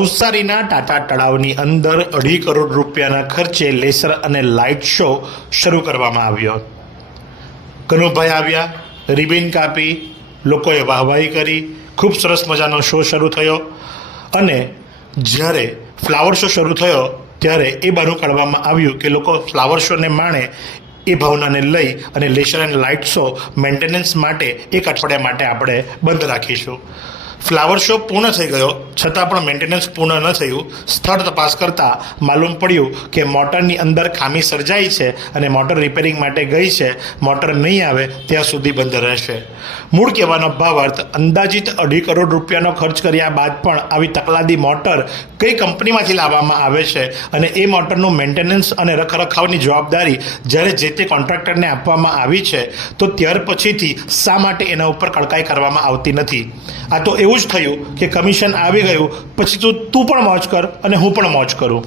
નવસારીના ટાટા તળાવની અંદર 2.5 કરોડ રૂપિયાના ખર્ચે લેસર અને લાઇટ શો શરૂ કરવામાં આવ્યો। કનુભાઈ આવ્યા, રિબિન કાપી, લોકોએ વાહવાહી કરી, ખૂબ સરસ મજાનો શો શરૂ થયો। અને જ્યારે ફ્લાવર શો શરૂ થયો ત્યારે એ બહાનું કાઢવામાં આવ્યું કે લોકો ફ્લાવર શોને માણે એ ભાવનાને લઈ અને લેસર અને લાઇટ શો મેન્ટેનન્સ માટે 1 અઠવાડિયા માટે આપણે બંધ રાખીશું। ફ્લાવર શો પૂર્ણ થઈ ગયો છતાં પણ મેન્ટેનન્સ પૂર્ણ ન થયું। સ્થળ તપાસ કરતાં માલુમ પડ્યું કે મોટરની અંદર ખામી સર્જાઈ છે અને મોટર રિપેરિંગ માટે ગઈ છે, મોટર નહીં આવે ત્યાં સુધી બંધ રહેશે। મૂળ કહેવાનો ભાવાર્થ અંદાજિત 2.5 કરોડ રૂપિયાનો ખર્ચ કર્યા બાદ પણ આવી તકલાદી મોટર કઈ કંપનીમાંથી લાવવામાં આવે છે અને એ મોટરનું મેન્ટેનન્સ અને રખરખાવની જવાબદારી જ્યારે જે તે કોન્ટ્રાક્ટરને આપવામાં આવી છે તો ત્યાર પછીથી શા માટે એના ઉપર કડકાઈ કરવામાં આવતી નથી? આ તો એવું જ થયું કે કમિશન આવી ગયું પછી તું પણ મોજ કર અને હું પણ મોજ કરું।